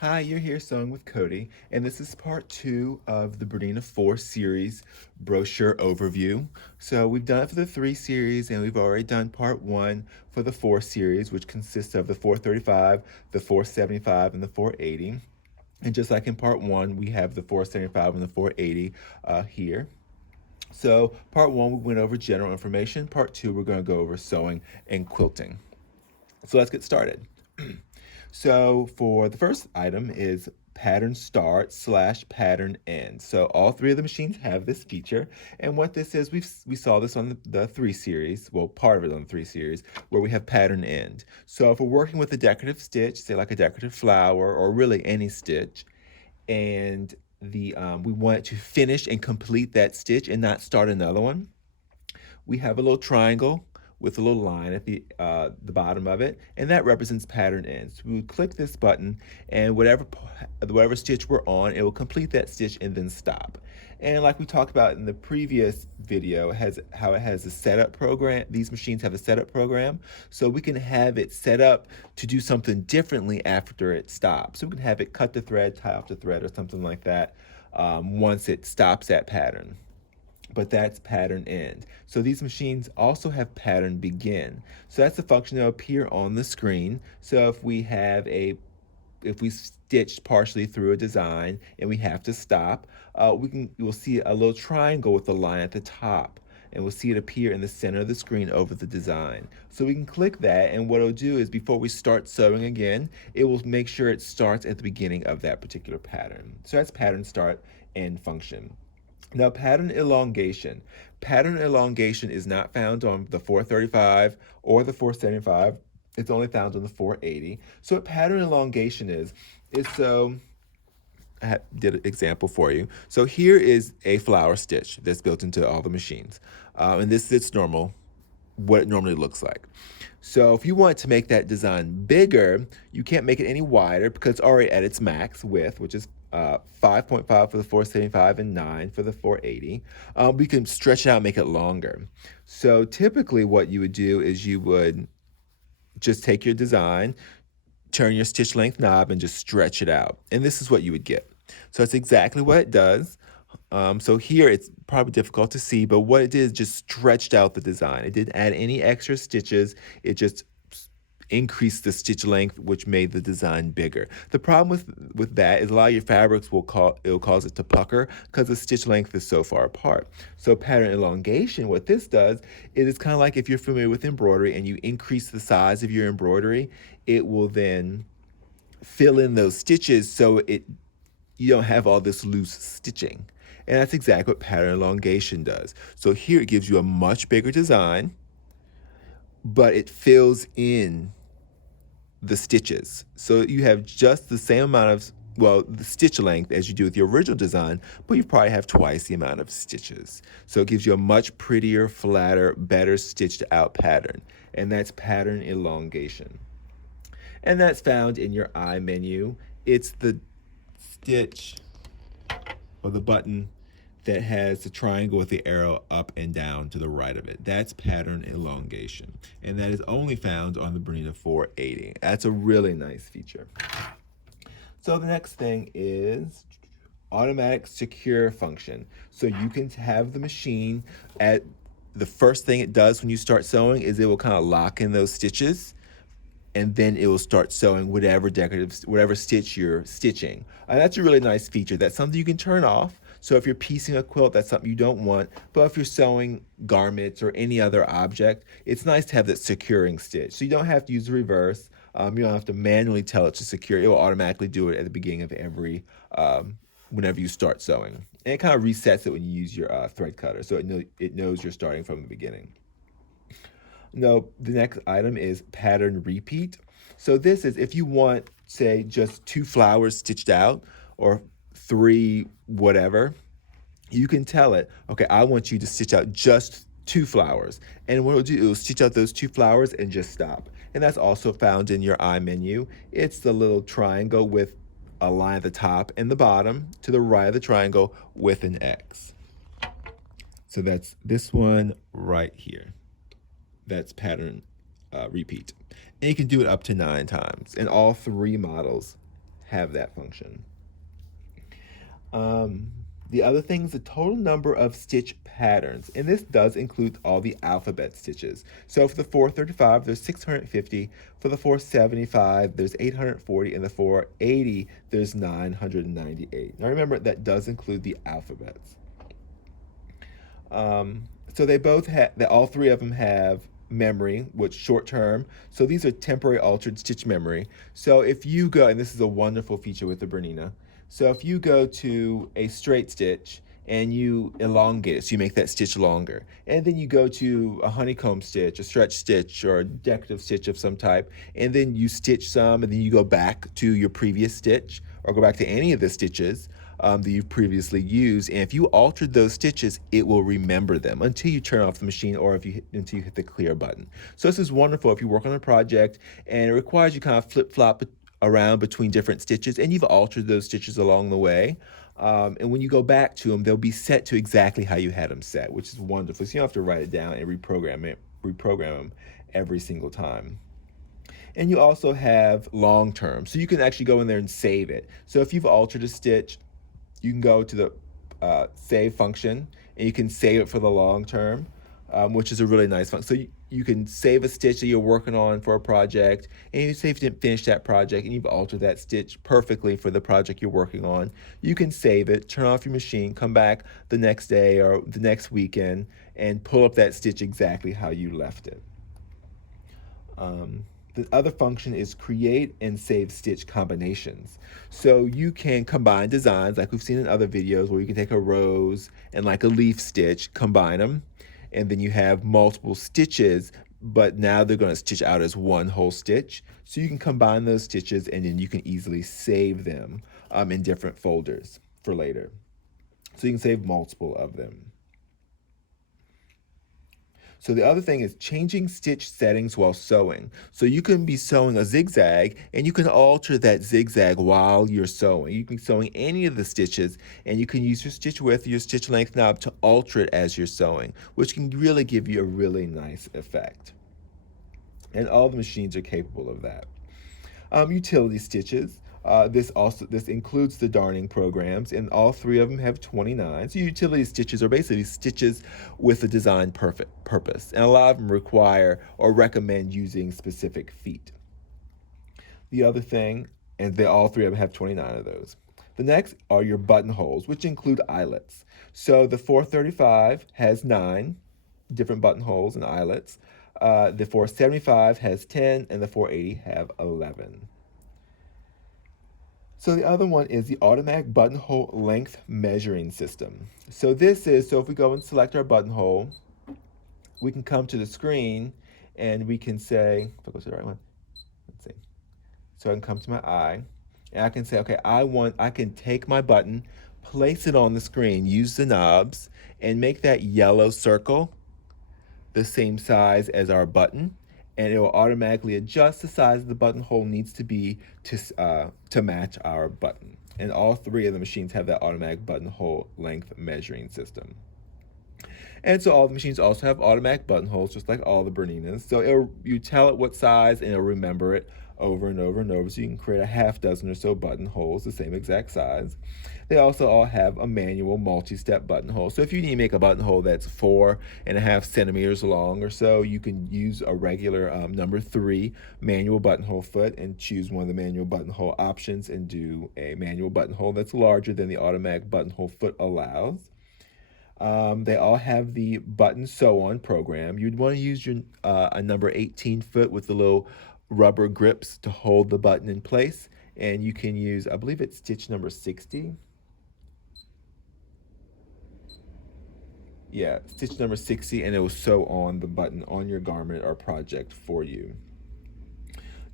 Hi, you're here sewing with Cody, and this is part two of the Bernina 4 series brochure overview. So we've done it for the 3 series, and we've already done part 1 for the 4 series, which consists of the 435, the 475, and the 480. And just like in part 1, we have the 475 and the 480 here. So part 1, we went over general information. Part 2, we're going to go over sewing and quilting. So let's get started. So for the first item is pattern start slash pattern end. So all three of the machines have this feature. And what this is, we saw this on the 3 series, well, part of it on the 3 series, where we have pattern end. So if we're working with a decorative stitch, say like a decorative flower or really any stitch, and we want to finish and complete that stitch and not start another one, we have a little triangle with a little line at the bottom of it, and that represents pattern end. So we would click this button, and whatever stitch we're on, it will complete that stitch and then stop. And like we talked about in the previous video, how it has a setup program. These machines have a setup program, so we can have it set up to do something differently after it stops. So we can have it cut the thread, tie off the thread, or something like that once it stops that pattern, but that's pattern end. So these machines also have pattern begin. So that's the function that will appear on the screen. So if we stitched partially through a design and we have to stop, we'll see a little triangle with a line at the top, and we'll see it appear in the center of the screen over the design. So we can click that, and what it'll do is before we start sewing again, it will make sure it starts at the beginning of that particular pattern. So that's pattern start end function. Now, pattern elongation. Pattern elongation is not found on the 435 or the 475. It's only found on the 480. So what pattern elongation is so, I did an example for you. So here is a flower stitch that's built into all the machines. And this is normal, what it normally looks like. So if you want to make that design bigger, you can't make it any wider because it's already at its max width, which is 5.5 for the 475 and 9 for the 480. We can stretch it out and make it longer. So typically what you would do is you would just take your design, turn your stitch length knob, and just stretch it out. And this is what you would get. So that's exactly what it does. So here it's probably difficult to see, but what it did is just stretched out the design. It didn't add any extra stitches. It just increased the stitch length, which made the design bigger. The problem with that is a lot of your fabrics it'll cause it to pucker because the stitch length is so far apart. So pattern elongation, what this does is it's kind of like if you're familiar with embroidery and you increase the size of your embroidery, it will then fill in those stitches so you don't have all this loose stitching. And that's exactly what pattern elongation does. So here it gives you a much bigger design, but it fills in the stitches. So you have just the same amount of, well, the stitch length as you do with the original design, but you probably have twice the amount of stitches. So it gives you a much prettier, flatter, better stitched out pattern. And that's pattern elongation. And that's found in your I menu. It's the stitch or the button that has the triangle with the arrow up and down to the right of it. That's pattern elongation. And that is only found on the Bernina 480. That's a really nice feature. So the next thing is automatic secure function. So you can have the machine at the first thing it does when you start sewing is it will kind of lock in those stitches, and then it will start sewing whatever stitch you're stitching. That's a really nice feature. That's something you can turn off. So if you're piecing a quilt, that's something you don't want. But if you're sewing garments or any other object, it's nice to have that securing stitch. So you don't have to use the reverse. You don't have to manually tell it to secure. It will automatically do it at the beginning of whenever you start sewing. And it kind of resets it when you use your thread cutter, so it knows you're starting from the beginning. No, the next item is pattern repeat. So this is if you want, say, just 2 flowers stitched out or 3 whatever, you can tell it, okay, I want you to stitch out just 2 flowers. And what it'll do, it'll stitch out those 2 flowers and just stop. And that's also found in your I menu. It's the little triangle with a line at the top and the bottom to the right of the triangle with an X. So that's this one right here. That's pattern repeat. And you can do it up to 9 times. And all 3 models have that function. The other thing is the total number of stitch patterns, and this does include all the alphabet stitches. So for the 435, there's 650. For the 475, there's 840, and the 480, there's 998. Now remember, that does include the alphabets. So they both have, all three of them have memory, which short term. So these are temporary altered stitch memory. So if you go, and this is a wonderful feature with the Bernina. So if you go to a straight stitch and you elongate it, so you make that stitch longer, and then you go to a honeycomb stitch, a stretch stitch, or a decorative stitch of some type, and then you stitch some, and then you go back to your previous stitch, or go back to any of the stitches that you've previously used. And if you altered those stitches, it will remember them until you turn off the machine, or until you hit the clear button. So this is wonderful if you work on a project and it requires you kind of flip-flop around between different stitches, and you've altered those stitches along the way. And when you go back to them, they'll be set to exactly how you had them set, which is wonderful. So you don't have to write it down and reprogram them every single time. And you also have long term, so you can actually go in there and save it. So if you've altered a stitch, you can go to the save function, and you can save it for the long term, which is a really nice function. So you can save a stitch that you're working on for a project, and you say if you didn't finish that project and you've altered that stitch perfectly for the project you're working on, you can save it, turn off your machine, come back the next day or the next weekend, and pull up that stitch exactly how you left it. The other function is create and save stitch combinations. So you can combine designs like we've seen in other videos, where you can take a rose and like a leaf stitch, combine them, and then you have multiple stitches, but now they're going to stitch out as one whole stitch. So you can combine those stitches, and then you can easily save them in different folders for later. So you can save multiple of them. So the other thing is changing stitch settings while sewing. So you can be sewing a zigzag, and you can alter that zigzag while you're sewing. You can be sewing any of the stitches, and you can use your stitch width, your stitch length knob to alter it as you're sewing, which can really give you a really nice effect. And all the machines are capable of that. Utility stitches. This includes the darning programs, and all three of them have 29. So utility stitches are basically stitches with a design purpose, and a lot of them require or recommend using specific feet. The other thing, and all three of them have 29 of those. The next are your buttonholes, which include eyelets. So the 435 has 9 different buttonholes and eyelets. The 475 has 10, and the 480 have 11. So the other one is the automatic buttonhole length measuring system. So if we go and select our buttonhole, we can come to the screen, and we can say, if I go to the right one, let's see. So I can come to my eye, and I can say, okay, I can take my button, place it on the screen, use the knobs, and make that yellow circle the same size as our button, and it will automatically adjust the size the buttonhole needs to be to match our button. And all three of the machines have that automatic buttonhole length measuring system. And so all the machines also have automatic buttonholes, just like all the Berninas. So you tell it what size, and it'll remember it over and over and over. So you can create a half dozen or so buttonholes the same exact size. They also all have a manual multi-step buttonhole. So if you need to make a buttonhole that's 4.5 centimeters long or so, you can use a regular number 3 manual buttonhole foot and choose one of the manual buttonhole options and do a manual buttonhole that's larger than the automatic buttonhole foot allows. They all have the button sew on program. You'd want to use a number 18 foot with the little rubber grips to hold the button in place. And you can use, I believe it's stitch number 60. Yeah, stitch number 60, and it will sew on the button on your garment or project for you.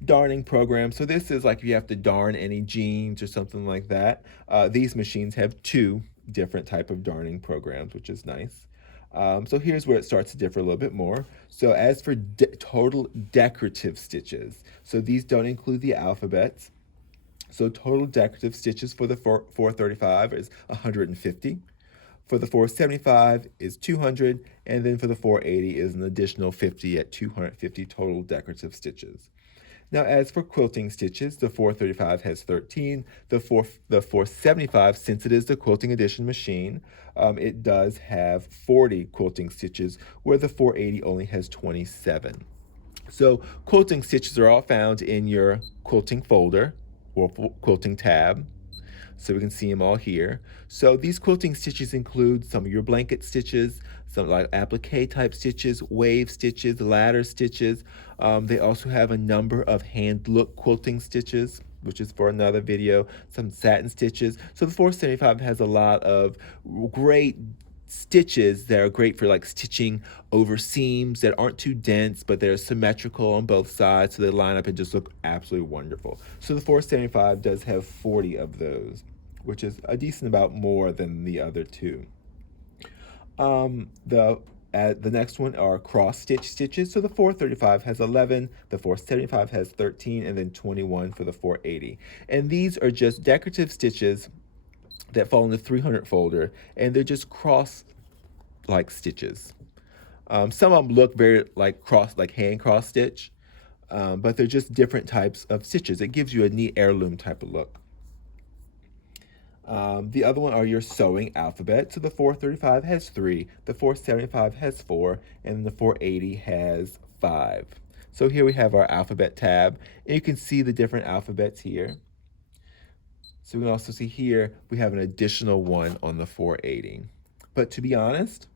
Darning program. So this is like if you have to darn any jeans or something like that. These machines have 2 different type of darning programs, which is nice. So here's where it starts to differ a little bit more. So as for total decorative stitches, so these don't include the alphabets. So total decorative stitches for the 435 is 150. For the 475 is 200, and then for the 480 is an additional 50 at 250 total decorative stitches. Now, as for quilting stitches, the 435 has 13. The 475, since it is the quilting edition machine, it does have 40 quilting stitches, where the 480 only has 27. So quilting stitches are all found in your quilting folder or quilting tab. So we can see them all here. So these quilting stitches include some of your blanket stitches, some like applique type stitches, wave stitches, ladder stitches. They also have a number of hand look quilting stitches, which is for another video, some satin stitches. So the 475 has a lot of great stitches that are great for like stitching over seams that aren't too dense, but they're symmetrical on both sides, so they line up and just look absolutely wonderful. So the 475 does have 40 of those, which is a decent amount more than the other two. The next one are cross stitch stitches. So the 435 has 11, the 475 has 13, and then 21 for the 480. And these are just decorative stitches that fall in the 300 folder, and they're just cross like stitches. Some of them look very like hand cross stitch, but they're just different types of stitches. It gives you a neat heirloom type of look. The other one are your sewing alphabet. So the 435 has 3, the 475 has 4, and the 480 has 5. So here we have our alphabet tab, and you can see the different alphabets here. So we can also see here, we have an additional one on the 480. But to be honest,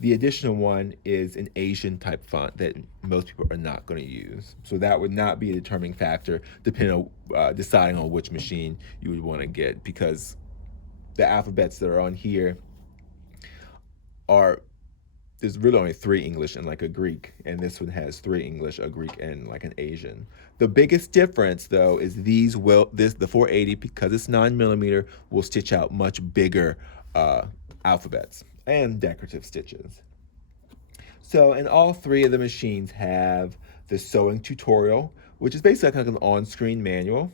the additional one is an Asian type font that most people are not going to use. So that would not be a determining factor depending on deciding on which machine you would want to get, because the alphabets that are on here there's really only 3 English and like a Greek, and this one has 3 English, a Greek, and like an Asian. The biggest difference though is the 480, because it's 9mm, will stitch out much bigger alphabets and decorative stitches. So, and all 3 of the machines have the sewing tutorial, which is basically kind of an on-screen manual.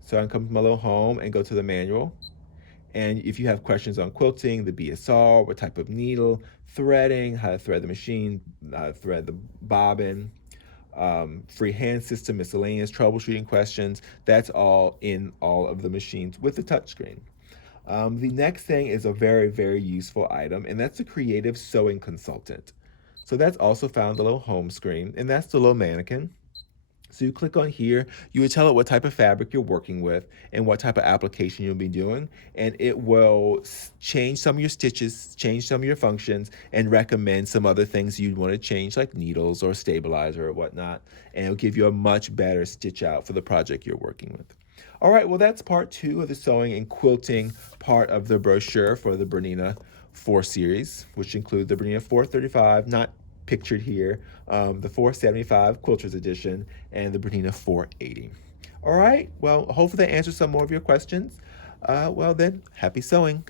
So I can come to my little home and go to the manual. And if you have questions on quilting, the BSR, what type of needle, threading, how to thread the machine, how to thread the bobbin, freehand system, miscellaneous troubleshooting questions, that's all in all of the machines with the touchscreen. The next thing is a very, very useful item, and that's a creative sewing consultant. So that's also found on the little home screen, and that's the little mannequin. So you click on here, you would tell it what type of fabric you're working with and what type of application you'll be doing, and it will change some of your stitches, change some of your functions, and recommend some other things you'd want to change, like needles or stabilizer or whatnot, and it'll give you a much better stitch out for the project you're working with. All right, well, that's part 2 of the sewing and quilting part of the brochure for the BERNINA 4 series, which include the BERNINA 435, not pictured here, the 475 Quilters Edition, and the BERNINA 480. All right, well, hopefully that answers some more of your questions. Well then, happy sewing.